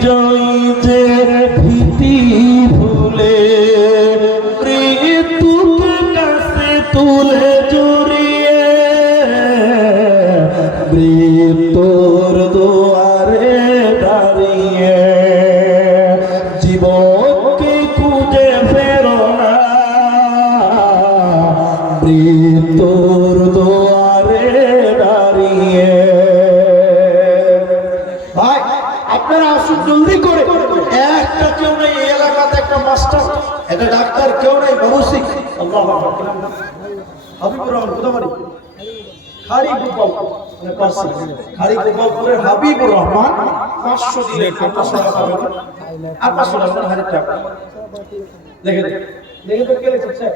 বিজয়ী যে ভীতি ভুলে মৃত্যুকে কাছে তুলে জড়িয়ে মৃত্যুর দুয়ারে দাঁড়িয়ে জীবনকে খুঁজে ফেরো না মৃত্যুর দুয়ারে দাঁড়িয়ে। ভাই আপনারা আসুন জলদি করে, একটা কেউ নেই এই এলাকাতে, একটা মাস্টার, একটা ডাক্তার কেউ নেই, বাবুসি আল্লাহ হাবিবুর রহমান কোথাবাড়ি খাড়ি গোপাল মানে পার্সি খাড়ি গোপালপুরের হাবিবুর রহমান 500 দিলে 500 টাকা পাবেন আর 500 টাকা হাজার টাকা দেখে দেখে তো কে লিখছে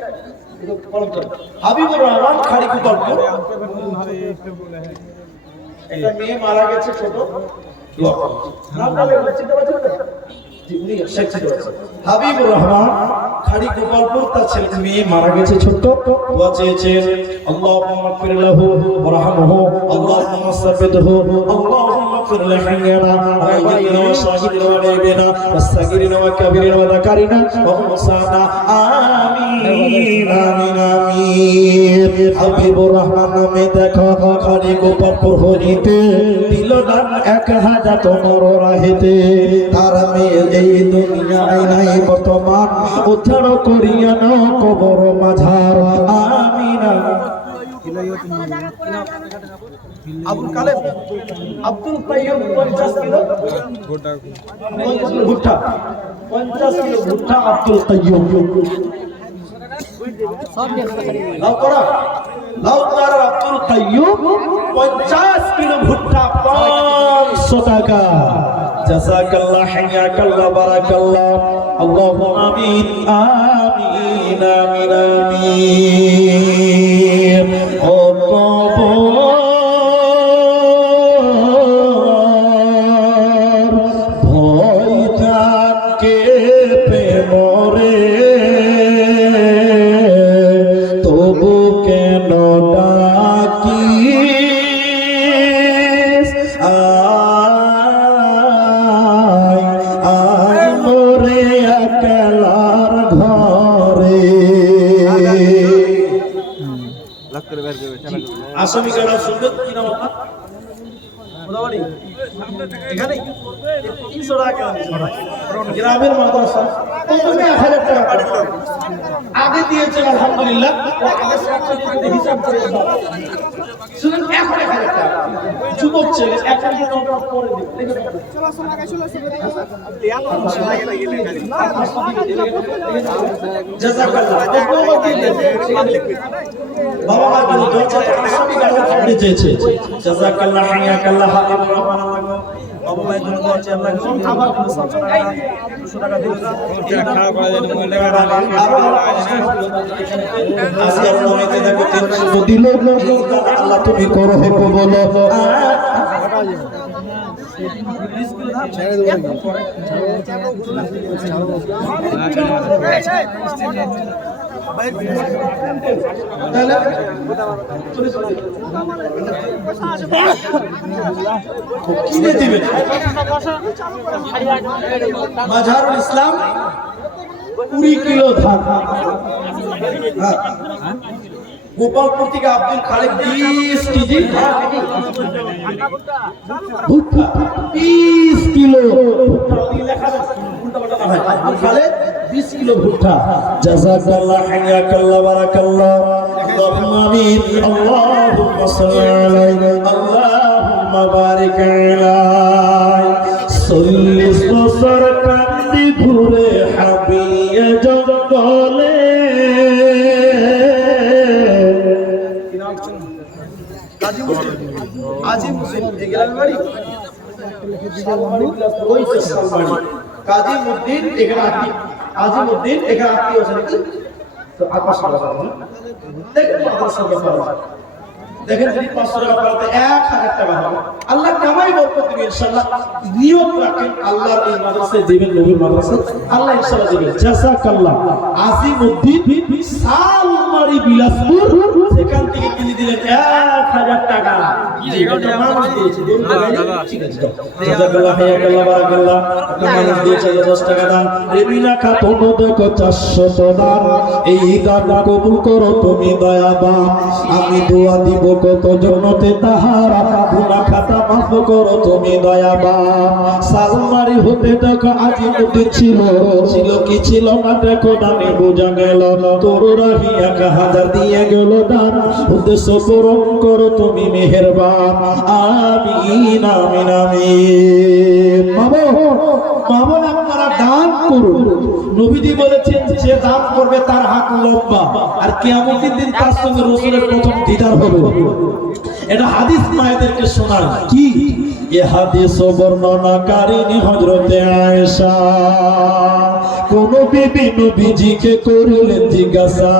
এটা কলম করে হাবিবুর রহমান খাড়ি গোপালপুর। একটা মেয়ে মারা গেছে ছোট, নামটা লেখা চিন্তা করছেন হাবিবুর রহমান খাড়ি গোপালপুর, তার ছেলে মেয়ে মারা গেছে ছোট্ট, দোয়া চেয়েছেন আল্লাহুম্মা মাগফির লাহু ওয়ারহামহু আল্লাহুম্মা সাব্বিতহু আল্লাহুম্মা মাগফির লিহাইয়ানা ওয়া মাইয়িতিনা ওয়া শাহিদিনা ওয়া গায়বিনা ওয়া সাগিরিনা ওয়া কাবিরিনা ওয়া যাকারিনা ওয়া মুসানা আমিন আমিন আমিন। হাবিবুর রহমান নামে দেখো খাড়ি গোপালপুর হইতে দিল দান 1000 তোমার রাহিতে, তার মেয়ে এই দুনিয়ায় নাই বর্তমান, উদ্ধার করিয়া নাও কবর মাঝার আমিনা। আবুল কালেম আব্দুল কাইয়ুম 50 কিলো ভুট্টা 50 কিলো ভুট্টা আব্দুল কাইয়ুম লাউতার আব্দুল কাইয়ুম 50 কিলো ভুট্টা 500 টাকা। জাযাকাল্লাহ হাইয়াকাল্লাহ বারাকাল্লাহ আল্লাহুম্মা আমিন আমিন আমিন আমিন। ও কবর ভয় থাকে প্রেমরে তবু কেন ডাকিস আসামি কারা শুনবেন কি নাম আপনার কোথাবাড়ি এখানে 300 টাকা গ্রামের মাদ্রাসা 1000 টাকা আগে দিয়েছেন আলহামদুলিল্লাহ, আগে সবচেয়ে হিসাব করে শুনুন 1000 টাকা যুবক ছেলে 1000 টাকা পরে দিবেন জাযাকাল্লাহ বাবা মা বলে দরজা আসামি কারা করতে চেয়েছে জাযাকাল্লাহ হাইয়াকাল্লাহ হাবিবুর রহমান বাবা ভাই জন্য দরজা আল্লাহ আবার 200 টাকা দিন এটা খারাপ করা যায় না মনে লাগা আসিয়ার নামেতে দেখো 300 দিল আল্লাহ তুমি করো হে কবুল মাঝারুল ইসলাম 20 কিলো ধান, গোপালপুর থেকে আব্দুল খালেক 20 কেজি ভুট্টা 20 কিলো আব্দুল খালেক 20 কিলো ভুট্টা। জাযাকাল্লাহ হাইয়াকাল্লাহ বারাকাল্লাহ আল্লাহুম্মা আমিন আল্লাহুম্মা সাল্লি আলাইহি আল্লাহুম্মা বারিক আলাইহি। 40 বছর কান্দি ঘুরে হাবিয়ে জঙ্গলে আজিমউদ্দিন এগলার বাড়ি কাজীমউদ্দিন এখানে আজিমউদ্দিন এখানে আত্মীয় আছে নাকি তো আকাশ দেখেন মাদ্রাসা ব্যাপার দেখেন যদি 500 টাকা পাঠাতে 1000 টাকা হবে, আল্লাহ কামাই বরকত দিবেন ইনশাআল্লাহ। নিয়ত রাখেন আল্লাহর এই মাদ্রাসায় দিবেন, নবীর মাদ্রাসায় আল্লাহ ইনশাআল্লাহ দিবেন। জাযাকাল্লাহ। আজিমউদ্দিন সালমারি বিলাসপুর, সেখান থেকে তিনি দিলেন 1000 টাকা। এটা মানুষ দিয়েছে, ঠিক আছে জাযাকাল্লাহ, হায়াকাল্লাহ, বারাকাল্লাহ। একটা মানুষ দিয়েছে 10 টাকা দান। রেবিনা খাতুন দেখো 400 দান, এই দান কবুল করো তুমি দয়াবান। আমি দোয়া দিব কত জন্নতে তাহারা, গুনাহ খাতা মাফ করো তুমি দয়াবান। সালমারি হতে দেখো আজিমউদ্দিন ছিল, ছিল কি ছিল না দেখো দানে বোঝা গেল। তোর রাহি 1000 দিয়ে গেল দান, উদ্দেশ্য পূরণ করো তুমি মেহেরবান। আমিন আমিন আমিন। বাবা আপনারা দান করুন। নবীজি বলেছেন যে দান করবে তার হাত লম্বা, আর কিয়ামতের দিন তার সঙ্গে রাসূলের প্রথম দিদার হবে। এটা হাদিস মায়েদেরকে শোনান। কি এ হাদিস বর্ণনাকারিনী হযরতে আয়েশা, কোন বিবি নবীজিকে করিলেন জিজ্ঞাসা।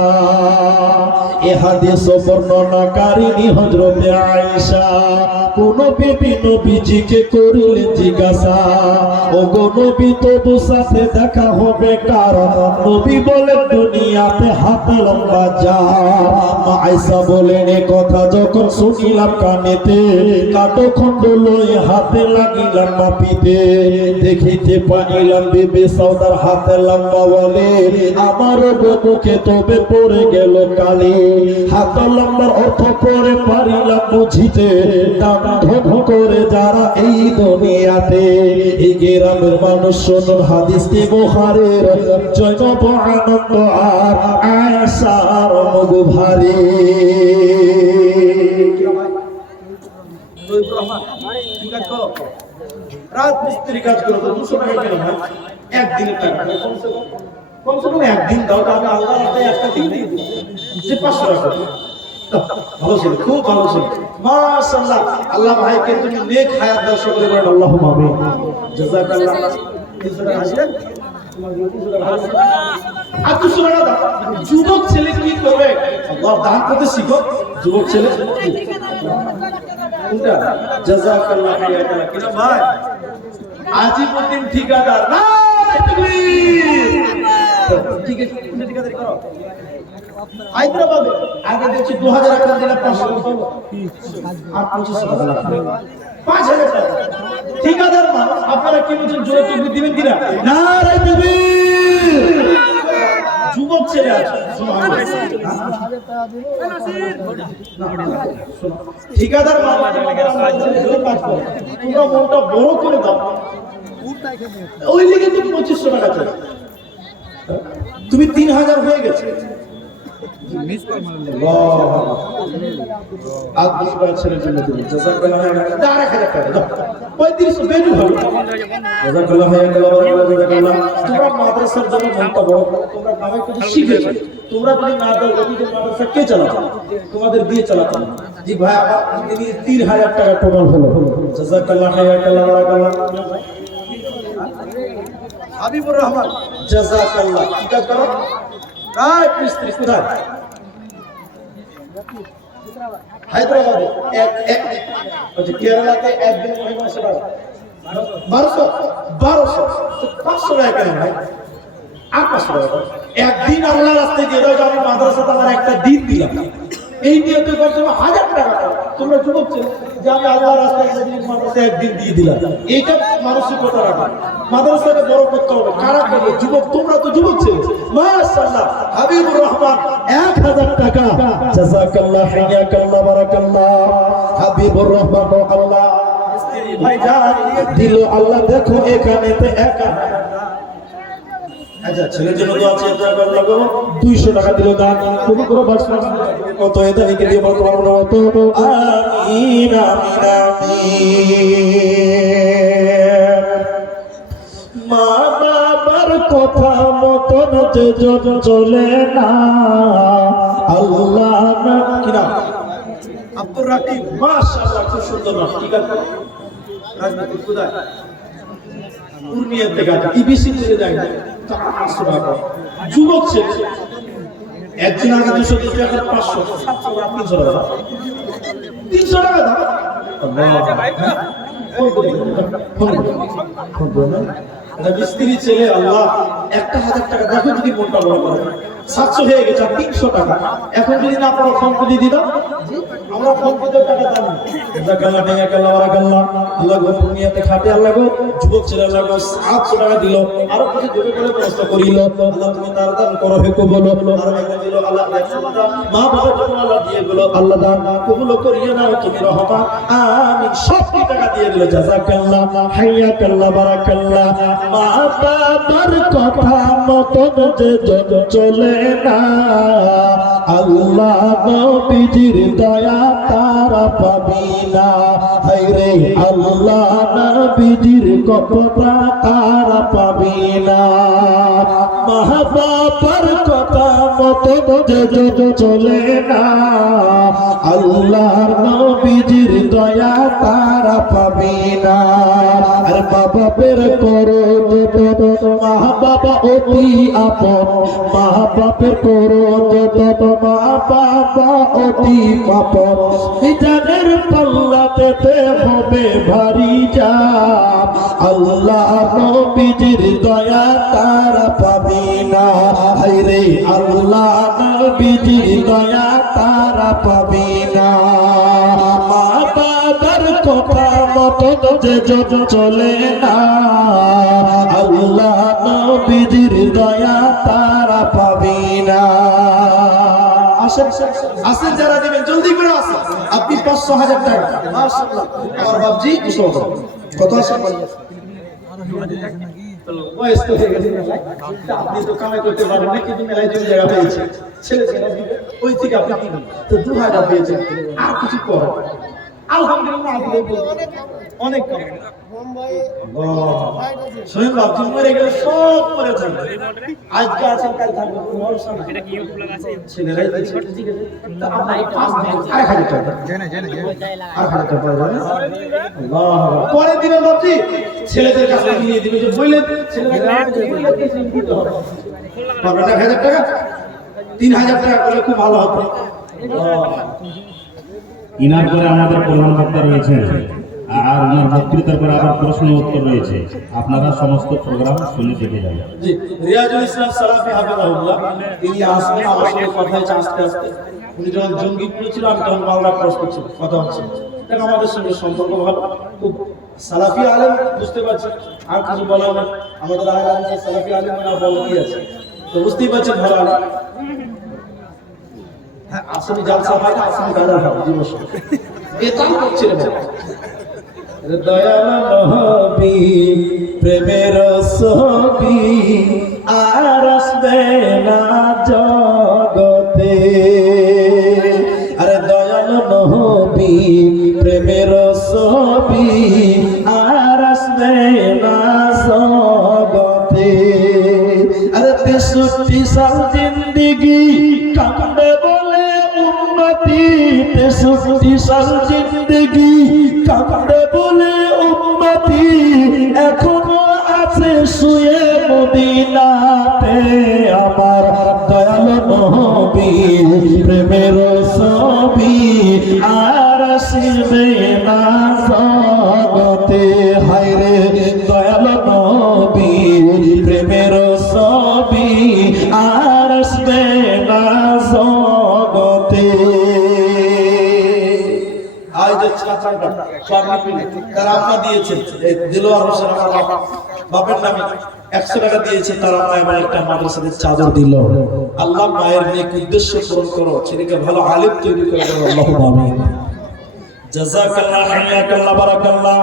এ হাদিস বর্ণনাকারিনী হযরতে আয়েশা, কোন বিবি নবীজিকে করিলেন জিজ্ঞাসা। ও গো নবী তোর সাথে দেখা হবে কার? নবী বলেন দুনিয়াতে হাত লম্বা যা। মা আয়েশা বলেন এ কথা যখন শুনিলাম কানেতে, কাটো খন্ড লয়ে হাতে লাগিলাম মাপিতে। দেখিতে পাইলাম বিবি সওদার হাতে লম্বা বলে, আমার বুকে তবে পড়ে গেল কালি। হাত লম্বার অর্থ পরে পারিলাম বুঝিতে, দাম ধম করে যারা এই দুনিয়াতে। এই গ্রামের মানুষ শুনুন হাদিসটি বুখারীর, জয়নব আনন্দ আর আয়েশার মগু ভারী। রাত মিস্ত্রি কাজ করো তো 200 টাকা কেন ভাই? একদিনের টাকা কমসে কম একদিন দাও, আমি আল্লাহ রাতে একটা দিন নেই যে 500 টাকা। ভালো ছিল, খুব ভালো ছিল, মাশাআল্লাহ। আল্লাহ ভাইকে তুমি নেক হায়াত দাও, সকলে বলেন আল্লাহুম্মা আমিন। জাযাকাল্লাহ। 300 টাকা আসলে আর 200 টাকা দাও। যুবক ছেলে কি করবে? আল্লাহ দান করতে শিখো। যুবক ছেলে কোনটা? জাযাকাল্লাহ হায়াতাল্লাহ। কিনা ভাই আজিমউদ্দিন ঠিকাদার, না তাকবীর। ঠিক আছে, ঠিকাদারি করো। হায়দ্রাবাদে আগে দেখছি 2000 টাকা দিলে 500 আর 2500 টাকা লাগবে, 5000 টাকা। ঠিকাদার মানুষ আপনারা কি বলছেন? জোরে তকবীর দিবেন কিনা? নারে তাকবীর। যুবক ছেলে আছে, ঠিকাদার মানুষ কাজ করে, তোমরা মনটা বড় করে দাও। ওই লিগে তুমি 2500 টাকা চাই, তুমি 3000 হয়ে গেছে। ছেলের জন্য তুমি জাযাকাল্লাহ, 1000 টাকা দাও, 3500 বেশি হবে। জাযাকাল্লাহ, জাযাকাল্লাহ। তোমরা মাদ্রাসার জন্য মনটা বড় করো, তোমরা কামাই করে শিখেছো। তোমরা যদি না দাও, ওদিকে মাদ্রাসা কে চালাবে? তোমাদের দিয়ে চালাতে হবে। জি ভাই, আবার তিনি 3000 টাকা টোটাল হলো। জাযাকাল্লাহ, জাযাকাল্লাহ, বারাকাল্লাহ। হাবিবুর রহমান, জাযাকাল্লাহ। কি কাজ করো? রাত মিস্ত্রি। কোথায়? হায়দ্রাবাদে। কেরালাতে একদিন মহিমা সেবা 1200 500 টাকা কেন ভাই? 800 টাকা একদিন আল্লাহ রাস্তায় দিয়ে দাও। আমি মাদ্রাসাতে আমার একটা দিন দিলাম, এই নিয়ে তো 1000 টাকা। তোমরা যুবক ছেলে যে আমি আল্লাহ রাস্তায় মাদ্রাসায় একদিন দিয়ে দিলাম, এইটা মানসিকতা রাখো। মাদ্রাসাকে বড় করতে হবে। কারা করবে? যুবক। তোমরা তো যুবক ছেলে। মাশাআল্লাহ। হাবিবুর রহমান 1000 টাকা। জাযাকাল্লাহ, হায়াকাল্লাহ, বারাকাল্লাহ। হাবিবুর রহমান আল্লাহ ভাই জান দিল আল্লাহ। দেখো এখানেতে একা। আচ্ছা, ছেলের জন্য তো আছে 200 টাকা দিল দান। তুমি কোনো বাসনা কত এটা লিখে দিয়ে বলতে পারবো না। তো আমিন আমিন আমিন। মা বাবার কথা মতন যে চলে না, আল্লাহ না। কি নাম? আব্দুর রাকিব। মাশাআল্লাহ, খুব সুন্দর নাম। ঠিক আছে, রাজনীতি কোথায়? পূর্ণিয়া থেকে আছে, ইবিসি থেকে যায়। যুবক ছেলে একদিন আগে 200 টাকা, 500 700 300 টাকা। 300 টাকা দাম। মিস্ত্রি ছেলে আল্লাহ 1000 টাকা দেখো যদি মনটা বড় করে 700 হয়ে গেছে 300 টাকা এখন যদি না পারো ফোন করে দিয়ে দাও আমরা ফোন করে টাকা দাও জাকাল্লাহ টাকা বারাকাল্লাহ আল্লাহ গো দুনিয়াতে খাটে আল্লাহ গো যুবক ছেলে আল্লাহ গো 700 টাকা দিল আর কিছু জোরে করে প্রশ্ন করিল আল্লাহ তুমি তার দান করো হে কবুল আর একটা দিল আল্লাহ 100 টাকা মা বাবা যখন আল্লাহ দিয়ে গেল আল্লাহ দান কবুল করিয়ে নাও তুমি রহমান আমিন সব টাকা দিয়ে দিল জাযাকাল্লাহ হাইয়াকাল্লাহ বারাকাল্লাহ মা বাবার কথা মতন যে চলে না আল্লাহ নবীজির দয়া তারা পাবি না হায়রে আল্লাহ নবীজির কথা তারা পাবি না মা বাবার কথা মতন যে চলে না আল্লাহর নবীজির দয়া তারা পাবি না আর মা বাপের করো মা বাবা অতি আপন মা বাপের করো মা বাবা অতি আপন মিজানের পাল্লাতে হবে ভারী চাপ আল্লাহ নবীজির দয়া তারা পাবি না হায়রে আল্লাহ নবীজির দয়া তারা পাবি না মা বাবার কথা মতন যে চলে না আল্লাহ নবীজির দয়া তারা পাবি না আসেন আসেন যারা দিবেন জলদি করে আসেন আপনি 500,000 টাকা মাশাআল্লাহ আমার বাপজি কত আসেন বয়স তো হয়ে গেছে আপনি তো কামাই করতে পারেন না কিন্তু মেলায় জমি জায়গা পেয়েছে ছেলে ছেলে ওই থেকে আপনি কিনুন তো 2000 পেয়েছেন আর কিছু করেন আলহামদুলিল্লাহ অনেক কম সোহেল বাবজি মরে গেলে সব পরে থাকবে আজকে আছেন কাল থাকবে ভরসা না এটা কি ইউটিউব লাগাছে ছেলেরাই দিচ্ছে ঠিক আছে তা আপনি 5,000 টাকা আর খালি টাকা পাওয়া যাবে আল্লাহ পরে দিনে বাবজি ছেলেদের কাছে নিয়ে দিবে যে বললে ছেলেরা পাবে 1000 টাকা 3000 টাকা করলে খুব ভালো হবে ইনার পরে আমাদের প্রধান বক্তা রয়েছে আর ওনার বক্তৃতার পরে আবার প্রশ্ন উত্তর রয়েছে আপনারা সমস্ত প্রোগ্রাম শুনে দেখে যাবেন জি রিয়াজুল ইসলাম সালাফি হাফেজাহুল্লাহ তিনি আসবেন আমার সঙ্গে কথা হচ্ছে আস্তে আস্তে উনি যখন জঙ্গিপুরে ছিল আমি তখন বাংলা ক্রস করছি কথা হচ্ছে দেখ আমাদের সঙ্গে সম্পর্ক ভালো খুব সালাফি আলেম বুঝতে পারছি আর কিছু বলার নেই আমাদের আলেম সালাফি আলেম না বল কি আছে তো বুঝতেই পারছেন ভালো আলেম আসলে জালসা হয় না আসলে গাদা হয় দিবস বেতাল করছে রে দয়াল নবী প্রেমের ছবি আর আসবে না জগতে আরে দয়াল নবী প্রেমের ছবি আর আসবে না জগতে আরে 63 সাল জিন্দেগি কাঁদে বলে উম্মতি 63 সাল জিন্দেগি কাঁদে বলে উম্মতি এখনো আছে শুয়ে মদিনাতে আমার দয়াল নবী প্রেমের ছবি আর আসবে না জগতে হায়রে দয়াল নবী প্রেমের ছবি আর আসবে না জগতে আজ চাচাটা স্বামী তার আম্মা দিয়েছেন দিলওয়ার হোসেন আমার বাপের নামে 100 টাকা দিয়েছে তার আম্মা এবার একটা মাদ্রাসাতে চাদর দিল আল্লাহ মায়ের নেক উদ্দেশ্য পূরণ করো ছেলেকে ভালো আলেম তৈরি করে দাও আল্লাহুম্মা আমিন জাযাকাল্লাহ হাইয়াকাল্লাহ বারাকাল্লাহ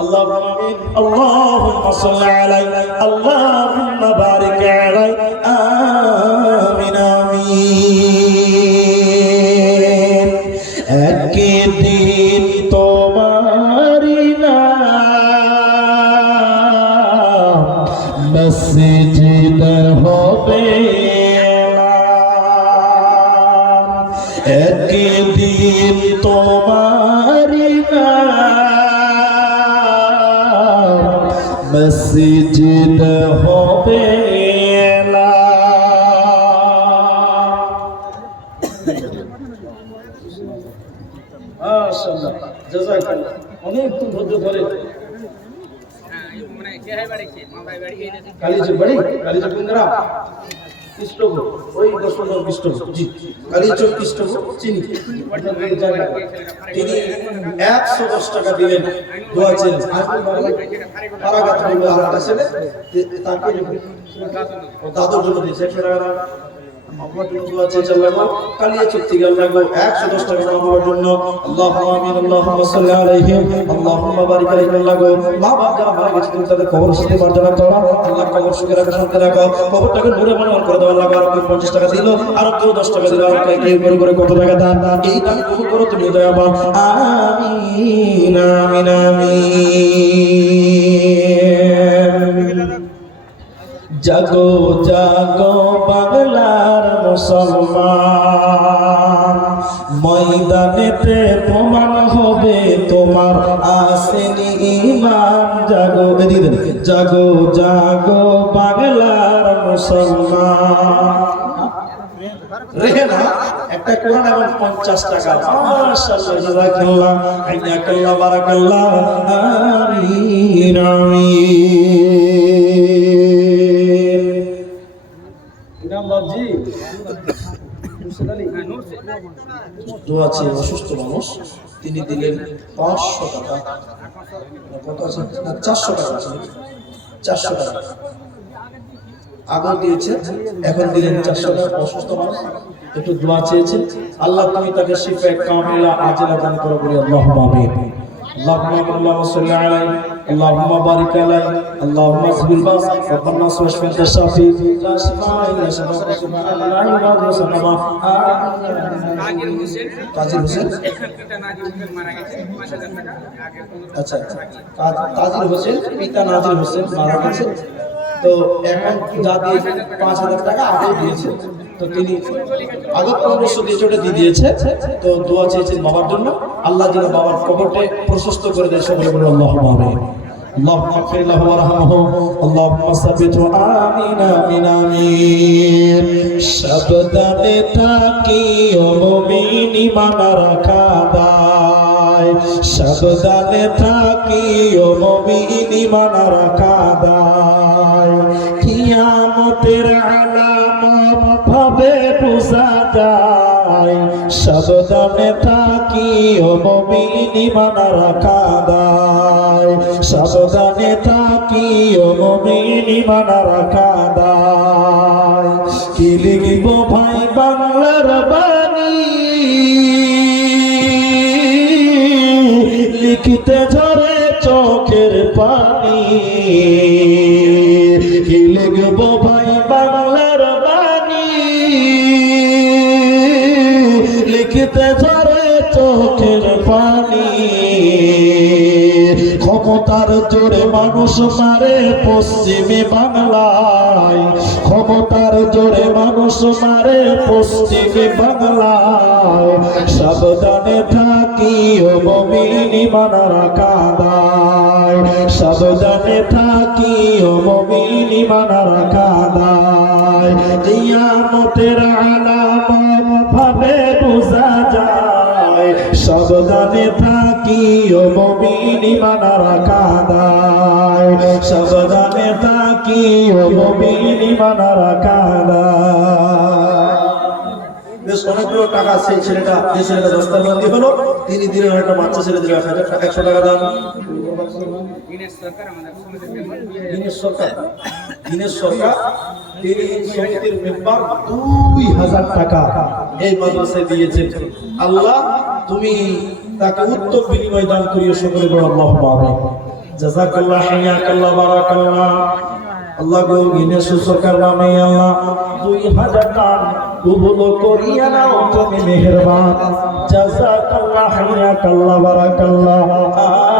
আল্লাহুম্মা আমিন আল্লাহুম্মা সাল্লি আলাইহি আল্লাহুম্মা বারিক আলাইহি আমিন আমিন একদিন তোমারি নাম মসজিদ হবে একদিন তোমারি নাম মসজিদ হবে কালীচক বাড়ি, কালীচক ইন্দিরা কৃষ্ণপুর, ওই 10 নম্বর কৃষ্ণপুর, জি কালীচক কৃষ্ণপুর চিনি। তিনি 110 টাকা দিলেন, দোয়া চেন। কারাগার থেকে আরেকটা ছেলে তাকে দাদুর জন্য দিয়েছে 100 টাকা। আমার জন্য দোয়া চেয়েছে আল্লাহ, কালিয়াচক থেকে আল্লাহ 110 টাকা আমার জন্য। আল্লাহুম্মা আমিন, আল্লাহুম্মা সাল্লি আলাইহি, আল্লাহুম্মা বারিক আলাইহি। আল্লাহ মা বাপ যারা মারা গেছে তুমি তাদের কবরের সাথে মার্জনা করো আল্লাহ, কবর সুখে রাখো, শান্তি রাখো, কবরটাকে নূরে মনোর করে দাও আল্লাহ। আর 50 টাকা দিল, আর কেউ 10 টাকা দিল, আর কেউ করে করে কত টাকা দান, এই দান কবুল করো তুমি দয়াবান। আমিন আমিন আমিন। জাগো জাগো বাংলার মুসলমান, ময়দানেতে প্রমাণ হবে তোমার আসেনি ঈমান। জাগো জাগো জাগো বাংলার মুসলমান। রেহেনা একটা কোরআন এবং 50 টাকা। মাশাআল্লাহ, জাযাকাল্লাহ, হাইয়াকাল্লাহ, বারাকাল্লাহ। আমিন আমিন। নাম বাবজি দোয়া চেয়ে অসুস্থ মানুষ, তিনি দিলেন 500 টাকা। কত আছে? 400 টাকা আছে, 400 টাকা আগে দিয়েছে, এখন দিলেন 400 টাকা। অসুস্থ মানুষ একটু দোয়া চেয়েছে, আল্লাহ তুমি তাকে শিফা কামিলা আজিলা দান করো, বলি আল্লাহুম্মা আমিন। আল্লাহুম্মা সাল্লি আলাইহি, আল্লাহুম্মা বারিক আলাইহি, আল্লাহুম্মা আসবিল বাস, রব্বানা ওয়াশফি আনতা শাফি, লা শিফা ইল্লা শিফাউকা, সুবহানাল্লাহি ওয়া বিহামদিহি। কাজী হোসেন পিতা নাজির হোসেন মারা গেছে, 5000 টাকা আগে। আচ্ছা, কাজী হোসেন পিতা নাজির হোসেন মারা গেছে, তো এখন যা দিয়ে 5000 টাকা আগে দিয়েছে, তো তিনি আগে 1500 দিয়েছে, ওটা দিয়ে দিয়েছে। তো দোয়া চেয়েছেন বাবার জন্য, আল্লাহ যেন বাবার কবরটা প্রশস্ত করে দেয়। সবাই বলে আল্লাহুম্মা আমিন। আল্লাহুম্মা ইগফির লাহু ওয়ারহামহু, আল্লাহুম্মা সাব্বিতহু। আমিন আমিন আমিন। সাবধানে থাকিও মুমিন, ঈমান রাখা দায়। সাবধানে থাকিও মুমিন, ঈমান রাখা দায়। কিয়ামতের আলামত ভাবে বুঝা যায়। সাবধানে থাকিও মুমিন, ঈমান রাখা দায়। সাবধানে থাকিও মুমিন, ঈমান রাখা দায়। কি লিখব ভাই বাংলার বাণী, লিখিতে ঝরে চোখের পানি। কি লিখব ভাই বাংলার বাণী, লিখিতে ঝরে চোখের পানি। ক্ষমতার জোরে মানুষ মারে পশ্চিমে বাংলায়। ক্ষমতার জোরে মানুষ মারে পশ্চিমে বাংলায়। সাবধানে থাকিও মুমিন, ঈমান রাখা দায়। সাবধানে থাকিও মুমিন, ঈমান রাখা দায়। কিয়ামতের আলামত ভাবে বুঝা যায়। সাবধানে থাকিও মুমিন, ঈমান রাখা দায়। সাবধানে থাকিও মুমিন, ঈমান রাখা দায়। বেশ অনেকগুলো টাকা সেই ছেলেটা, যে ছেলেটা দস্তারবন্দি হলো, তিনি দিলেন একটা বাচ্চা ছেলে দিলেন 100 টাকা দান। দিনের সরকার তিনি সমিতির মেম্বার 2000 টাকা এই মাদ্রাসায় দিয়েছেন। আল্লাহ তুমি তাকে উত্তম বিনিময় দান করিও, সকলে বলো আল্লাহুম্মা আমিন। জাযাকাল্লাহ, হাইয়াকাল্লাহ, বারাকাল্লাহ। আল্লাহ গো গিনেশ সরকার নামে আল্লাহ 2000 টাকা কবুল করিয়া নাও তুমি মেহেরবান। জাযাকাল্লাহ, হাইয়াকাল্লাহ, বারাকাল্লাহ।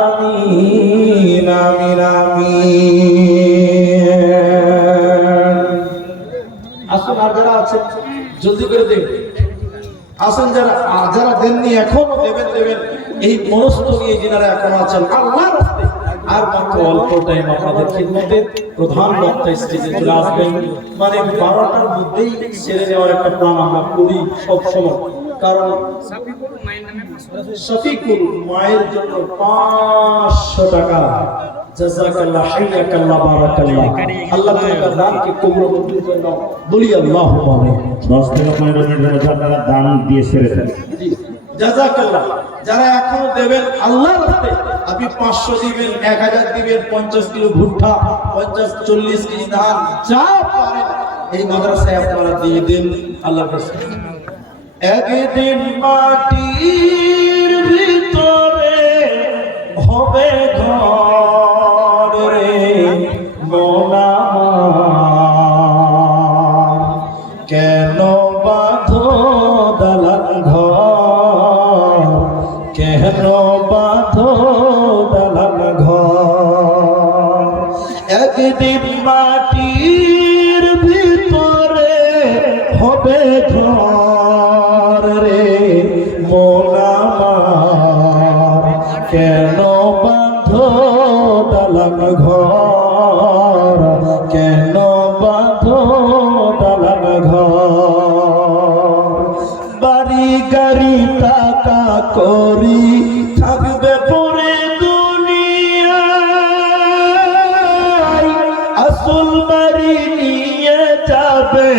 আমিন আমিন আমিন। আসুন, আর যারা আছে জলদি করে দেন, আসেন যারা দেননি এখনো দেবেন। এই মনস্থ নিয়ে যারা এখন আছেন আল্লাহর রাস্তায়, আর মাত্র অল্প টাইম আপনাদের খিদমতে প্রধান বক্তা স্টেজে চলে আসবেন। মানে 12টার মধ্যেই ছেড়ে দেওয়ার একটা প্ল্যান আমরা করি সবসময়, কারণ শফিকুল মায়ের জন্য 500 টাকা জাযাকাল্লাহ, হাইয়াকাল্লাহ, বারাকাল্লাহ। আল্লাহ তোমার দানকে কবুল করতে জন্য বলি আল্লাহুম্মা আমিন। 10 থেকে 15 মিনিটের মধ্যে আপনারা দান দিয়ে ছেড়ে দেন। জি, জাযাকাল্লাহ। যারা এখনো দেবেন আল্লাহর রাস্তায়, আপনি 500 দিবেন, 1000 দিবেন, 50 কিলো ভুট্টা, 50-40 কেজি ধান, যা পারেন এই মাদ্রাসায় আপনারা দিয়ে দেন আল্লাহর কাছে। একদিন মাটির ভিতরে হবে ঘর রে মন আমার, কেন বাঁধো দালান ঘর, কেন বাঁধো দালান ঘর। একদিন মাটির ভিতরে হবে ঘর রে মন আমার, কেন বাঁধো দালান ঘর, কেন বাঁধো দালান ঘর। বাড়ি গাড়ি টাকা করি থাকবে পরে দুনিয়ায়, আসল বাড়ি নিয়ে যাবে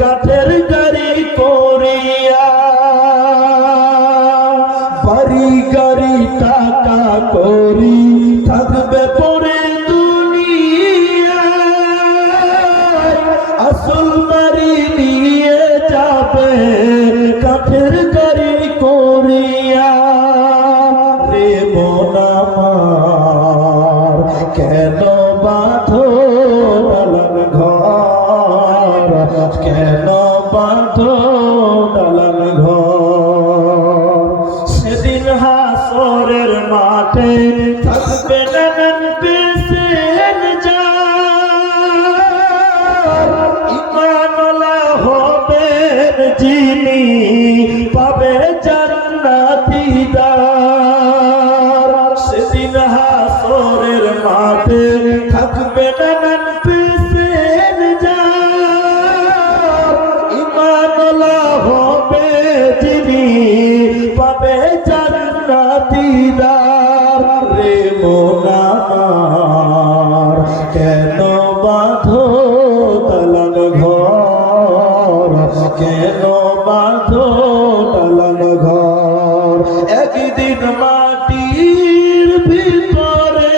কাঠের গাড়ি করিয়া। বাড়ি গাড়ি টাকা করি থাকবে পরে দুনিয়ায়, আসল বাড়ি নিয়ে যাবে কাঠের গাড়ি করিয়া। রে মন আমার, কেন বাঁধো দালান ঘর, কেন বাঁধো দালান ঘর। সেদিন হাসরের মাঠে থাকবে নানান পেশেন যার, ঈমানওয়ালা হবেন যিনি পাবে জান্নাতি দ্বার। সেদিন হাসরের মাঠে থাকবে নানান পেশেন যার, ঈমানওয়ালা হবে যিনি পাবে জান্নাতি দ্বার। রে মন আমার, কেন বাঁধো দালান ঘর, কেন বাঁধো দালান ঘর। একদিন মাটির ভিতরে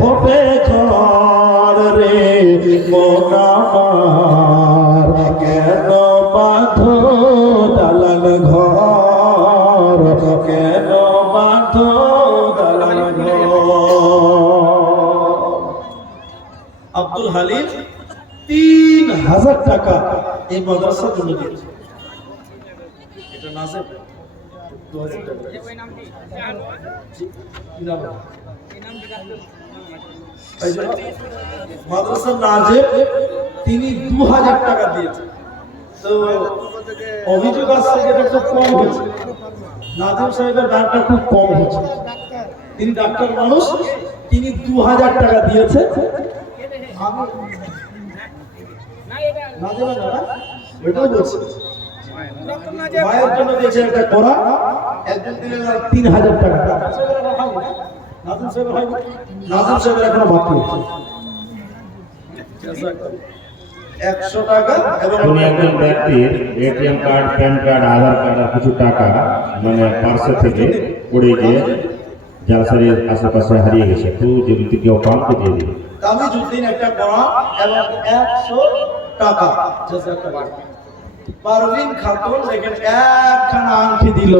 হবে ঘর রে মন আমার, কেন বাঁধো দালান ঘর, কেন বাঁধো দালান ঘর। আব্দুল হালিম 3000 টাকা এই মাদ্রাসার জন্য দিয়েছে। এটা নাজেব 2000 টাকা। জি, কি নাম? এই যে মাদ্রাসার নাজেব তিনি 2000 টাকা দিয়েছেন। তো অভিযোগ আসছে যেটা একটু কম হয়েছে, নাজেব সাহেবের দামটা খুব কম হচ্ছে। তিনি ডাক্তার মানুষ, তিনি 2000 টাকা দিয়েছে। ওইটাও বলছি মায়ের জন্য দিয়েছে একটা করা, একজন দিলেন 3000 টাকা। নাজেব সাহেবের এখনো বাকি আছে 100 টাকা। এবং উনি একজন ব্যক্তির এটিএম কার্ড, প্যান কার্ড, আধার কার্ড আর কিছু টাকা মানে পার্সে থেকে পড়ে গিয়ে জালসারির আশেপাশে হারিয়ে গেছে। তো যদি কেউ পান তো দিয়ে দিন। তামিজউদ্দিন একটা করা এবং 100 টাকা। পারভিন খাতুন দেখেন একখানা আংটি দিল।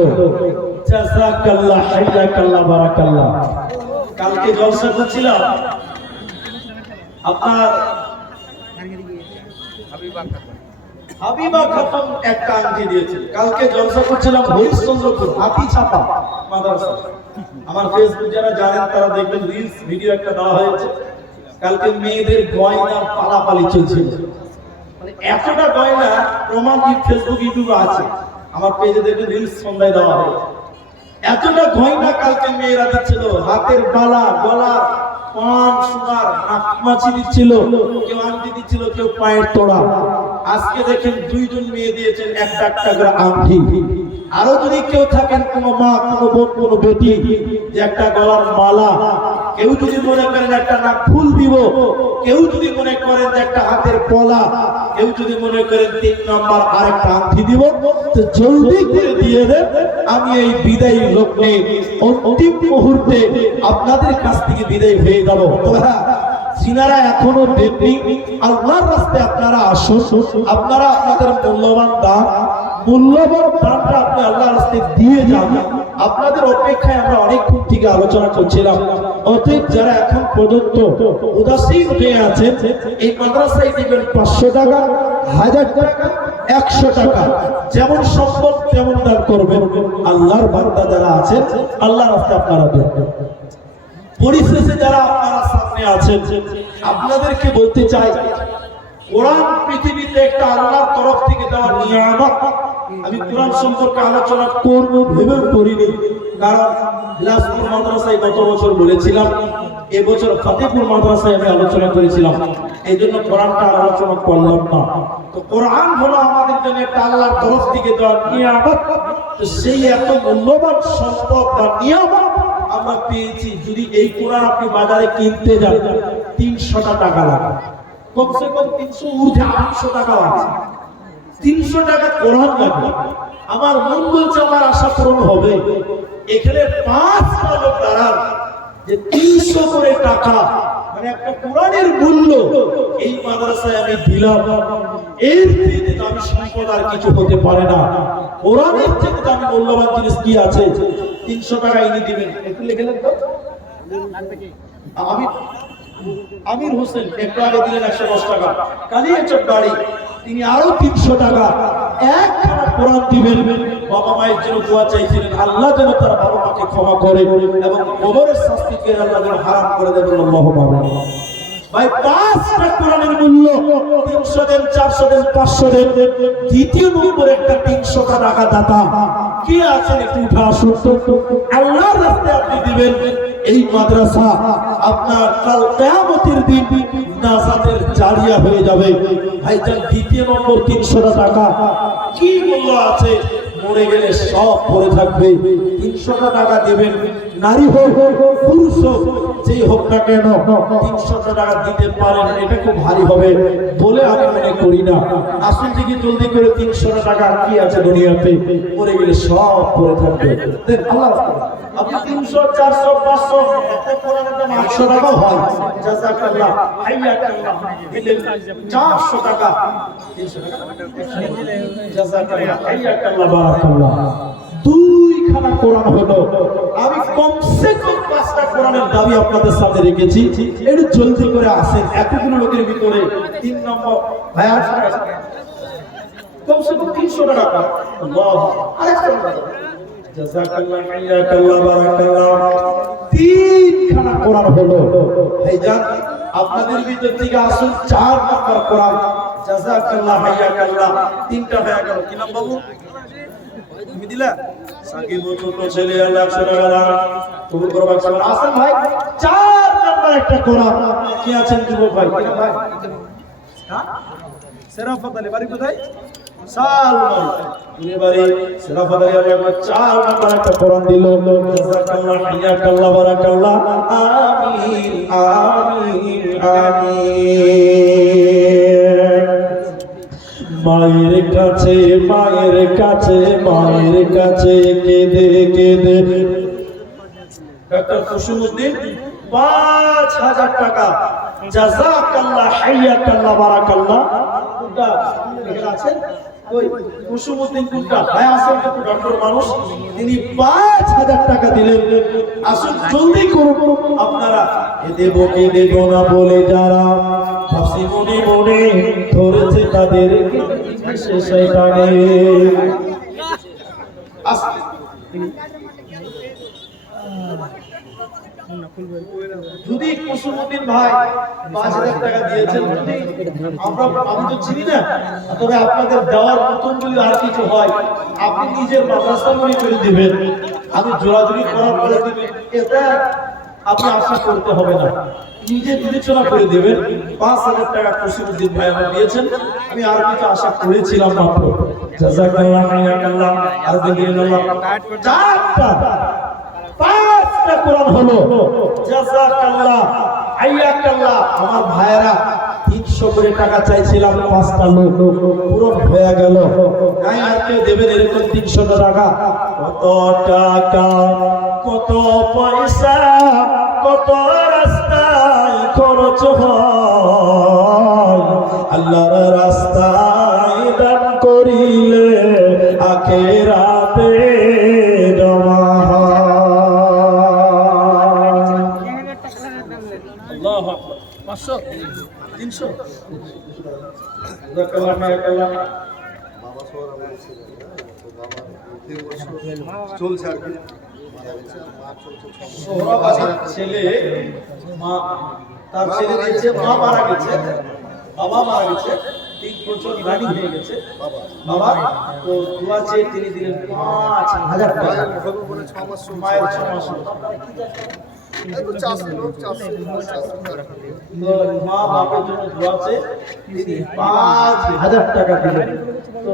জাযাকাল্লাহ, হাইয়াকাল্লাহ, বারাকাল্লাহ। কালকে জলসা করছিলাম, আপনার হাবিবা খাতুন একটা আংটি দিয়েছে। কালকে জলসা করছিলাম হরিশ্চন্দ্রপুর হাতি ছাপা মাদ্রাসা। আমার ফেসবুক যারা জানেন তারা দেখবেন, রিলস ভিডিও একটা দেওয়া হয়েছে। কালকে মেয়েদের গয়না পালাপালি চলছিল, মানে এতটা গয়না প্রমাণ ফেসবুক ইউটিউবে আছে, আমার পেজে দেখবেন রিলস সন্ধ্যায় দেওয়া হয়েছে। এতটা গয়না কালকে মেয়েরা দিচ্ছিল, হাতের বালা, গলার পান, সোনার নাকমাছি দিচ্ছিল, কেউ আংটি দিচ্ছিল, কেউ পায়ের তোড়া। আজকে দেখেন দুইজন মেয়ে দিয়েছেন একটা একটা করে আংটি। আরো যদি কেউ থাকেন, কোনো মা, কোনো বোন, কোনো বেটি, যে একটা গলার মালা কেউ যদি মনে করেন একটা নাক ফুল দিব, কেউ যদি মনে করেন যে একটা হাতের পলা, কেউ যদি মনে করেন 3 নম্বর আরেকটা আংটি দিব, তো জলদি করে দিয়ে দেন। আমি এই বিদায়ী লগ্নে অন্তিম মুহূর্তে আপনাদের কাছ থেকে বিদায় হয়ে যাব। তবে হ্যাঁ, যিনারা এখনো দেননি, আল্লাহর রাস্তায় আপনারা আসুন। আপনারা আপনাদের মূল্যবান দানটা আপনি আল্লাহর রাস্তায় দিয়ে যান। আপনাদের অপেক্ষায় আমরা অনেকক্ষণ থেকে আলোচনা করছিলাম। অতএব যারা এখন পর্যন্ত উদাসীন হয়ে আছেন, এই মাদ্রাসায় দিবেন 500 টাকা, 1000 টাকা, 100 টাকা, যেমন সম্ভব তেমন দান করবেন। আল্লাহর বান্দা যারা আছেন, আল্লাহর রাস্তায় আপনারা দেন। পরিশেষে যারা আপনারা সামনে আছেন, আপনাদেরকে বলতে চাই, কোরআন পৃথিবীতে একটা আল্লাহর তরফ থেকে দেওয়া নিয়ামত। আমি কোরআন সম্পর্কে আলোচনা করব ভেবে করিনি, কারণ বিলাসপুর মাদ্রাসায় গত বছর বলেছিলাম, এবছর ফতেপুর মাদ্রাসায় আমি আলোচনা করেছিলাম, এই জন্য কোরআনটা আলোচনা করলাম না। তো কোরআন হলো আমাদের জন্য একটা আল্লাহর তরফ থেকে দেওয়া নিয়ামত। তো সেই এত মূল্যবান সম্পদ বা নিয়ামত আমরা পেয়েছি। যদি এই কোরআন আপনি বাজারে কিনতে যান, 300 টাকা লাগে, কমসে কম 300 ঊর্ধ্বে 800 টাকা আছে। 300 টাকা কোরআন লাগবে। আমার মন বলছে আমার আশা পূরণ হবে। এখানে 5টা লোক দাঁড়ান যে 300 করে টাকা, মানে একটা কোরআনের মূল্য এই মাদ্রাসায় আমি দিলাম। এর থেকে দামি সম্পদ আর কিছু হতে পারে না। কোরআনের থেকে দামি মূল্যবান জিনিস কি আছে? 300 টাকা ইনি দিবেন। একটু লিখে নেন তো। আমির হোসেন একটু আগে দিলেন 110 টাকা। কালিয়াচক বাড়ি, তিনি আরো 300 টাকা। একখানা কোরআন দিবেন। বাবা মায়ের জন্য দোয়া চাইছিলেন, আল্লাহ যেন তার বাবা মাকে ক্ষমা করে এবং কবরের শাস্তিকে আল্লাহ যেন হারাম করে দেবেন। আল্লাহুম্মা আমিন। ভাই 5টা কোরআনের মূল্য 300 দেন, 400 দেন, 500 দেন। দ্বিতীয় নম্বর একটা 300 টাকা দাতা কি আছে একটু উঠে আসুন। আল্লাহর রাস্তায় আপনি দিবেন। এই মাদ্রাসা আপনার কাল কিয়ামতের দিন নাজাতের জারিয়া হয়ে যাবে। ভাইজান, দ্বিতীয় নম্বর 300 টাকা কি মূল্য আছে? মরে গেলে সব পড়ে থাকবে। 300 টাকা দিবেন। নারী হোক পুরুষ হোক, যেই হোক না কেন 300 টাকা দিতে পারেন, এটা খুব ভারী হবে বলে আমি মনে করি না। আসুন দিকে জলদি করে 300 টাকা কি আছে দুনিয়াতে, মরে গেলে সব পড়ে থাকবে। আল্লাহ আপনি 300, 400, 500 একটা কোরআনের দাম 800 টাকাও হয়। জাযাকাল্লাহ, হাইয়াকাল্লাহ দিলেন 400 টাকা, 300 টাকা জাযাকাল্লাহ, হাইয়াকাল্লাহ, বারাকাল্লাহ। 2খানা কোরআন হলো। আমি কমসে কম 5টা কোরআনের দাবি আপনাদের সামনে রেখেছি। একটু জলদি করে আসেন। এতগুলো লোকের ভিতরে 3 নম্বর ভাই আছে কমসে কম 300 টাকা। আল্লাহ, আরেকটা জাযাকাল্লাহ, হাইয়াকাল্লাহ, বারাকাল্লাহ। 3খানা কোরআন হলো। ভাইজান, আপনাদের ভিতর থেকে আসুন 4 নম্বর কোরআন। জাযাকাল্লাহ, হাইয়াকাল্লাহ। 3টা হয়ে গেল। কি নাম বাবু? তুমি দিলা? সাকিব ছোট ছেলে, আল্লাহ 100 টাকা দান কবুল করো। আসেন ভাই, 4 নম্বর একটা কোরআন। কি আছেন যুবক ভাই? কি নাম ভাই? হ্যাঁ, সেরাফত আলী। বাড়ি কোথায়? সালমাই। উনি বাড়ি সেরাফত আলী। আল্লাহ 4 নম্বর একটা কোরআন দিল। জাযাকাল্লাহ, হাইয়াকাল্লাহ, বারাকাল্লাহ। আমিন, আমিন, আমিন। মায়ের কাছে, মায়ের কাছে, মায়ের কাছে কেঁদে কেঁদে ডক্টর কুসুমউদ্দিন 5000 টাকা। জাযাকাল্লাহ, হাইয়াকাল্লাহ, বারাকাল্লাহ। কোনটা এখানে আছেন? কই কুসুমউদ্দিন কোনটা? ভাই আসেন তো, ডক্টর মানুষ, তিনি 5000 টাকা দিলেন। আসুন জলদি করুন আপনারা। দেব কি দেব না বলে যারা ভাবছি মনে মনে, ধরেছে তাদের শয়তানে। যদি কুসুমউদ্দিন ভাই 5000 টাকা দিয়েছেন, যদি আমি তো চিনি না, তবে আপনাদের দেওয়ার মতন যদি আর কিছু হয়, আপনি নিজের মাদ্রাসা মনে করে দিবেন, আমি জোরাজুরি করার পরে দিবেন, এটা আপনি আশা করতে হবে না। নিজে বিবেচনা করে দেবেন। 5000 টাকা কুসুমউদ্দিন ভাই আমার দিয়েছেন, আমি আর কিছু আশা করেছিলাম মাত্র। জাযাকাল্লাহ, হাইয়াকাল্লাহ, আলহামদুলিল্লাহ। 4টা 5 5টা কোরআন হলো। জাযাকাল্লাহ, হাইয়াকাল্লাহ। আমার ভাইয়েরা 300 করে টাকা চাইছিলাম, 5টা লোক পূরণ হয়ে গেল। নাই আর কেউ দেবেন এরকম 300 টাকা? কত টাকা, কত পয়সা, কত রাস্তায় খরচ হয়, আল্লাহর রাস্তায় দান করিলে আখিরাতে জমা হয়। আল্লাহু আকবার। 500 300 জাযাকাল্লাহ খায়রাল্লাহ। চলছে আর কি। সোহরাব আলীর ছেলে, মা, তার ছেলে দিয়েছে, মা মারা গেছে, বাবা মারা গেছে, 3 বছর রানিং হয়ে গেছে বাবা। তো দোয়া চেয়ে তিনি দিলেন 5,000 টাকা। মায়ের 6 মাস হলো। তো মা বাবার জন্য দোয়া চেয়ে তিনি 5,000 টাকা দিলেন। তো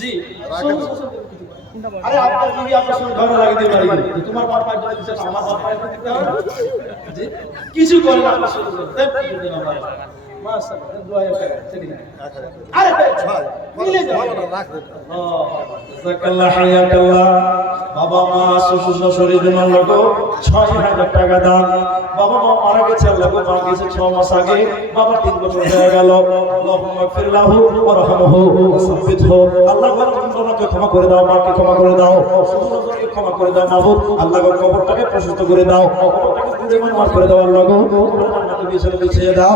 জি, আরে আপনার বিবি আপনার সঙ্গে ঝগড়া লাগিয়ে পারি, তোমার বাপ পাঁচ টাকা দিচ্ছে, আমার বাপ 5 টাকা দিতে হবে। জি, কিছু করে না আপনার সঙ্গে মাশাআল্লাহ, 2000 টাকা ঠিক আছে। আরে মিলে যাবে। জাযাকাল্লাহ হায়াকাল্লাহ। বাবা মা শ্বশুর শাশুড়িদের লাগো 6,000 টাকা দান। বাবা মা মারা গেছে, আল্লাহ গো মারা গেছে 6 মাস আগে, বাবা 3 বছর হয়ে গেল। আল্লাহুম্মা গফির লাহু ওয়ারহামহু ওয়াসাব্বিতহু। আল্লাহ গো তোমাকে ক্ষমা করে দাও, মাকে ক্ষমা করে দাও, শ্বশুরকে ক্ষমা করে দাও মাবুদ। আল্লাহ গো কবরটাকে প্রশস্ত করে দাও, কবরটাকে পুরো মাফ করে দাও আল্লাহ গো, জান্নাতে বিছিয়ে দাও।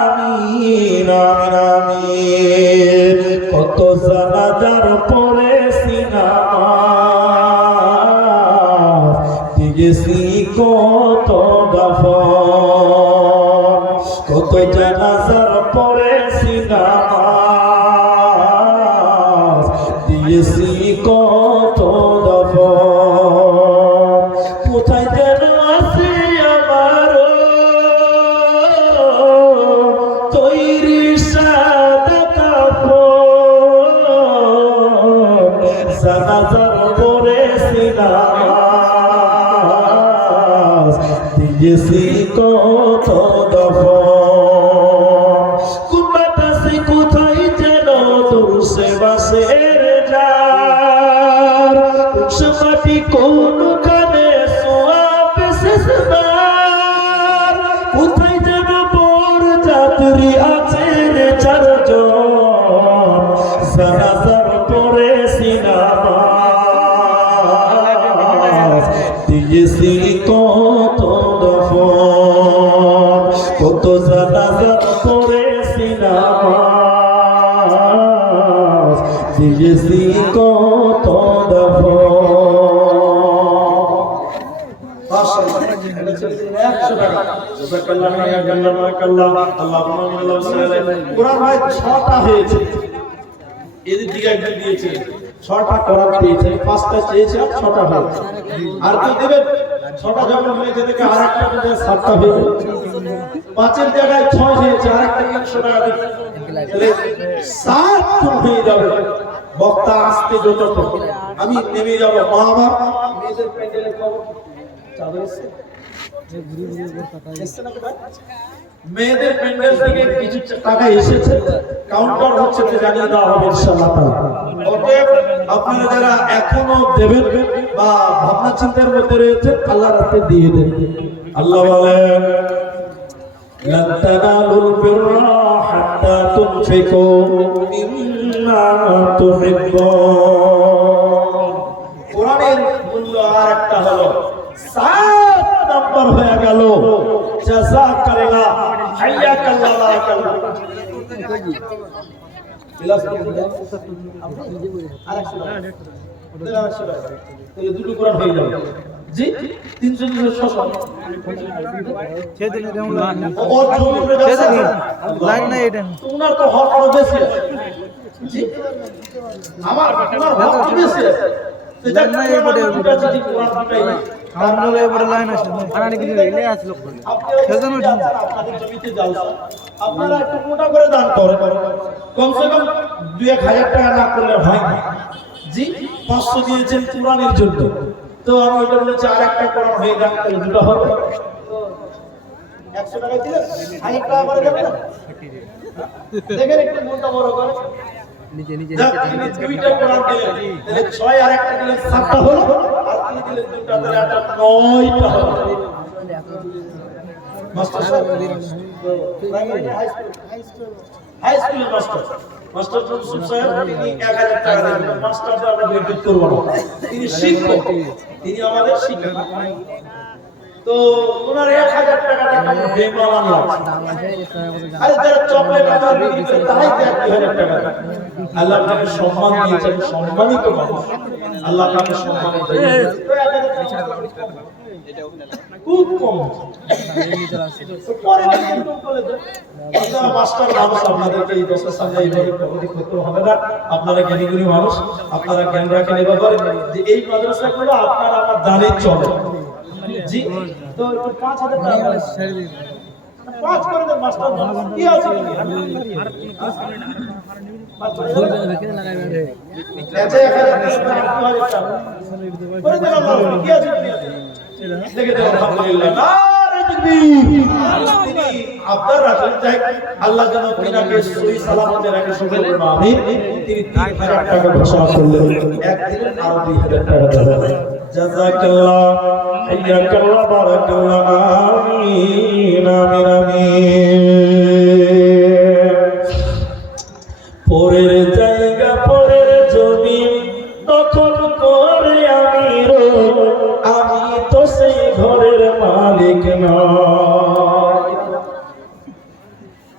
আমিন আমিন আমিন। কত জানাজার পরে সিনামাজ দিয়েছি, কত দাফন, কত জানাজার পরে সিনামাজ দিয়েছি, কত দাফন। কোথায় যেন আছে আমার তৈরি সাদা কাপড়, জানাজার পরে সিনামাজ দিয়েছি, কত দফন। কোন বাতাসে কোথায় যেন দুরসে বাসের যার, কোন মাটি কোন কানে সোয়াবে শেষবার, কোথায় যেন বর যাত্রী আছে রে 4 জন, জানাজার পরে সিনামাজ দিয়েছি, কত দফন, কত জানাজার পরে সিনামাজ দিয়েছি, কত দফন। 100 টাকা। জাযাকাল্লাহ হায়াকাল্লাহ মাশাআল্লাহ। আল্লাহুম্মা সাল্লি। কোরআন ভাই 6টা হয়েছে, এদিক দিকে একজন দিয়েছে 6টা কোরআন পেয়েছে, 5টা চেয়েছে, 6টা হয়েছে। আর কেউ দেবেন? 6টা যখন হয়েছে দেখে আরেকটা দিয়ে 7টা হয়েছে, 5-এর জায়গায় 6 হয়েছে, আরেকটা 100 টাকা দিচ্ছে, তাহলে 7 গুণ হয়ে যাবে। বক্তা আসতে যতক্ষণ আমি নেমে যাব। মা আমার মেয়েদের প্যান্ডেলে খবর চাদর এসছে, মেয়েদের প্যান্ডেল থেকে কিছু টাকা এসেছে, কাউন্টার হচ্ছে, জানিয়ে দেওয়া হবে ইনশাআল্লাহ তাআলা। অতএব আপনারা যারা এখনো দেবেন বা ভাবনা চিন্তার মধ্যে রয়েছে, আল্লাহর রাস্তায় দিয়ে দেন। আল্লাহ বলেন লান তানালুল বিররা হাত্তা তুনফিকু মিম্মা তুহিব্বুন। কোরআনের মূল্য আরেকটা হলো 7 নাম্বার হয়ে গেল। জাযাকাল্লাহ হাইয়াকাল্লাহ বারাকাল্লাহ। তাহলে দুটো কোরআন হয়ে যাবে। জি 300 তোমার তো হক আরো বেশি আছে। জি আমার তোমার হক বেশি আছে। আমরাও এবারে লাইন আছে আনানি কিছু লে আছে লোক সেজন্য আপনাদের জমিতে জালসা আপনারা একটু মোটা করে দান করেন কমসে কম 2-1000 টাকা না করলে হয় না জি 500 দিয়েছেন কোরআনের জন্য তো আমি ওটা বলেছি আর একটা কোরআন হয়ে গেল তাহলে দুটো হবে 100 টাকা দিলে 1000 টাকা করে দেবেন না দেখেন একটু মনটা বড় করে নিজে নিজে দুইটা কোরআন দিলেন তাহলে 6 আর একটা দিলেন 7টা হলো আর তিনি দিলেন দুটো তাহলে এটা 9টা হলো মাস্টার সাহেব প্রাইমারি হাই স্কুলের মাস্টার মাস্টার জনসুল সাহেব তিনি 1000 টাকা দেন মাস্টারটা আমরা বেতন করব না তিনি শিক্ষক তিনি আমাদের শিক্ষক তো ওনার 1000 টাকা টাকা বেমালান লাগছে আরে যারা চকলেট আচার বিক্রি করে তারাই 1000 টাকা আল্লাহ আপনাকে সম্মান দিয়েছেন সম্মানিত মানুষ আল্লাহ আপনাকে সম্মান দিয়েছেন খুব কম পরে কিন্তু বলে দেন আপনারা মাস্টার মানুষ আপনাদেরকে এই দশের সামনে এইভাবে প্রগতি করতে হবে না আপনারা জ্ঞানীগুণী মানুষ আপনারা জ্ঞান রাখেন এই ব্যাপারে যে এই মাদ্রাসাগুলো আপনারা আমার দানে চলে জি তো 5000 টাকা 5 করে দেন মাস্টার কি আছে আল্লাহ যেন আপনাকে সহি সালামতে রাখে সকলের আমিন তিনি 3000 টাকা ঘোষণা করলেন একদিন আরো 2000 টাকা দেবেন জাযাকাল্লাহ হাইয়াকাল্লাহ বারাকাল্লাহ আমিন আমিন আমিন পরের জায়গা পরের জমি দখল করে আমি তো সেই ঘরের মালিক নই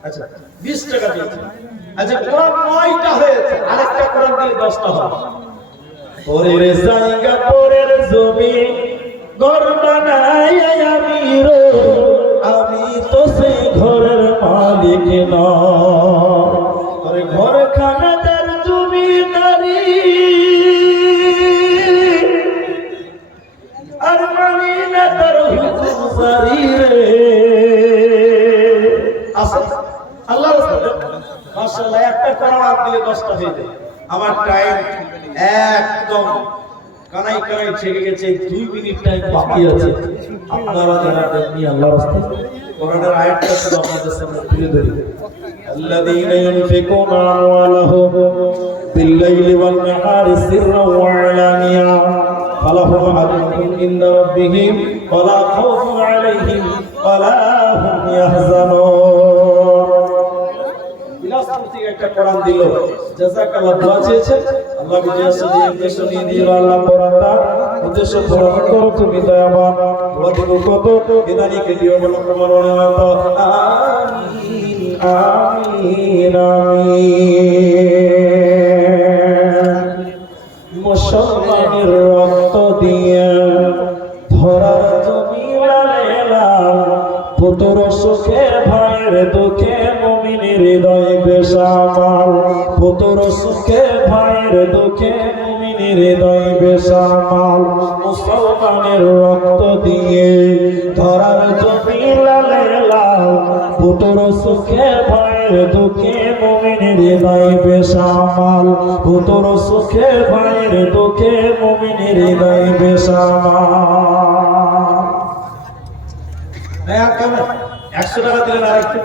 আচ্ছা 20 টাকা দিয়েছে আচ্ছা কোরআন 9টা হয়েছে আরেকটা কোরআন দিয়ে 10টা হবে পরের জায়গা পরের জমি ঘর বানাই আমি তো সেই ঘরের মালিক নই ঘর খানাদার জমিদারি আর মানি না তার হুকুম জারি রে আসল আল্লাহ রাসূল মাশাআল্লাহ একটা কোরআন দিলে 10টা হয়ে যায় আমার টাইম একদম কানাই কানাই ছেড়ে গেছে 2 মিনিট টাইম বাকি আছে আপনারা যারা দেখনি আল্লাহর রাস্তায় কোরআনের আয়াতটা শুধু আপনাদের সামনে তুলে ধরি الذين ينفقون أموالهم بالليل والنهار سرا وعلانية فلهم أجرهم عند ربهم ولا خوف عليهم ولا هم يحزنون একটা কোরআন দিল জাযাকাল্লাহ দোয়া চেয়েছে আল্লাহ বিজয় সাজিয়ে উদ্দেশ্য নিয়ে দিল আল্লাহ কোরআনটা উদ্দেশ্য পূরণ করো তুমি দয়াবান দোয়া দিব কত বিদানিকে দিও বলো তোমার অনুমত আমিন আমিন আমিন মুসলমানের রক্ত দিয়ে ধরার জমি লালেলাম পুত্র সুখে ভাইয়ের দুঃখে মুমিনের হৃদয় বেসামাল পুত্র সুখে ভাইয়ের দুঃখে মুমিনের হৃদয় বেসামাল মুসলমানের রক্ত দিয়ে ধরার জমি লালেলাম পুত্র সুখে ভাইয়ের দুঃখে মুমিনের হৃদয় বেসামাল পুত্র সুখে ভাইয়ের দুঃখে মুমিনের হৃদয় বেসামাল 100 টাকা দিলেন আরেকটু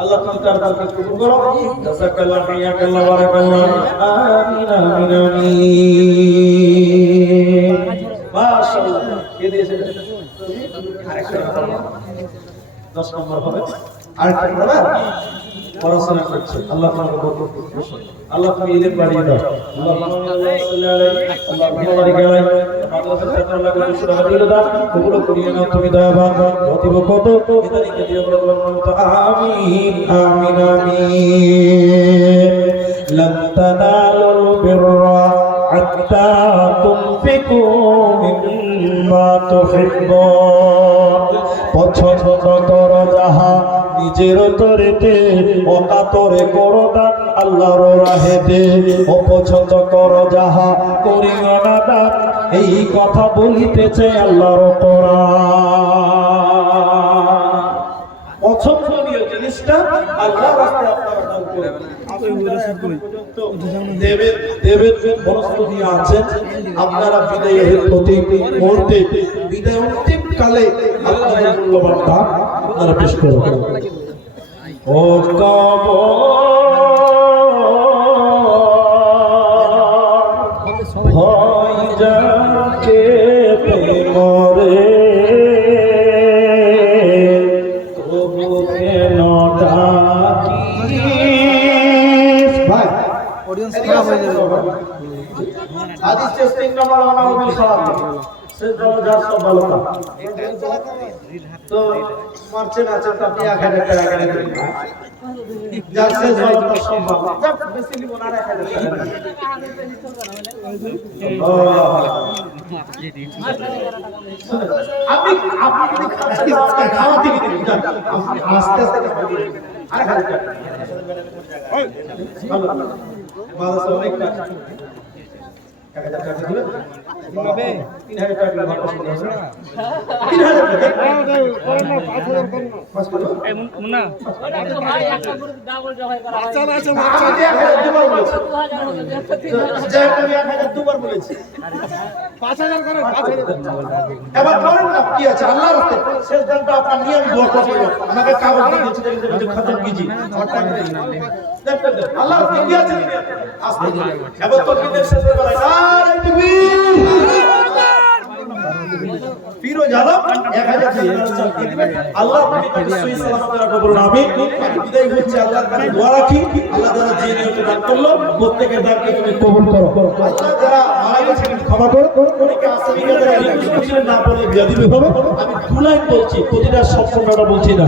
আল্লাহ তুমি তার দানকে কবুল করো জাযাকাল্লাহ হাইয়াকাল্লাহ বারাকাল্লাহ আমিন আমিন আমিন মাশাআল্লাহ কে দিয়েছে আরেকটা 10 নম্বর হবে আরেকটা হবে পড়াশোনা করছে আল্লাহ তোমাকে বরকত করুন আল্লাহ তুমি ইলম বাড়িয়ে দাও আল্লাহ সাল্লাল্লাহু আলাইহি আল্লাহ বাড়িয়ে গেলাই মাদ্রাসার ছাত্র লাগবে সুরা দিলে দাও কবুল করিয়ে নাও তুমি দয়াবান অতিব কত ইদানিকে দিও বলো আমিন আমিন আমিন লান তানালুল বিররা হাত্তা তুনফিকু মিম্মা তুহিব্বুন পছন্দ করো যাহা নিজের তরেতে অকাতরে করো দান আল্লাহর রাহেতে অপছন্দ করো যাহা করিও না দান এই কথা বলিতেছে আল্লাহর কোরআন। পছন্দনীয় জিনিসটা আল্লাহর রাস্তায় আপনারা দান করবেন। দেবের বনস্পতি আছেন, আপনারা বিদায়ের প্রতি মুহূর্তে বিদায় অন্তিম কালে আপনাদের মূল্যবান দান আপনারা পেশ করবেন। ও কবর হয় যাকে প্রেমরে তবু কেন ডাকিস। ভাই অডিয়েন্স খারাপ হয়ে যাবে। হাদিস 3 নম্বর আমাদের সালাত সে জন্য যার সব ভালো কাজ তো মারছে না চাচা আপনি 1000 টাকা করে দিন যার সে ভালো কাজ সব ভালো যা বেশি নিব না 1000 টাকা আপনি যদি খাচ্ছেন আপনার খাওয়া থেকে দিন আস্তে আস্তে খাবেন 1000 টাকা ভালো ভালো সব অনেক টাকা 1000 টাকা দিবেন কিভাবে 3000 টাকা দিলে ভালো হবে 3000 টাকা পাস করো এই মুন্না ভাই একটা করে ডাবল জবাই করা হয় আচ্ছা দুবার বলেছি জয় আমি 1000 দুবার বলেছি 5000 করেন 5000 এবার করেন না কি আছে আল্লাহর রাস্তায় শেষ দানটা আপনার নিয়ম দোয়া করবেন আমাকে কাগজ দিয়ে দিয়েছি যে খতম কিজি আল্লাহর রাস্তায় কি আছে আস্তে এবার তো কি দেশ শেষের বেলায় নারে ফিরোজ আলম 1000 দিবেন আল্লাহ আপনাকে সহি সালামত রাখো বলুন আমিন। আমি বিদায় হচ্ছে আল্লাহর কাছে দোয়া রাখি আল্লাহ যারা যে নিয়তে দান করলো প্রত্যেকের দানকে তুমি কবুল করো। আল্লাহ যারা মারা গেছেন ক্ষমা করো, অনেকে আসামিকে যারা রিকোয়েস্ট করেছিলেন না বলে বিয়াদবি হবে। আমি 2 লাইন বলছি, প্রতিটা সম্পূর্ণটা বলছি না।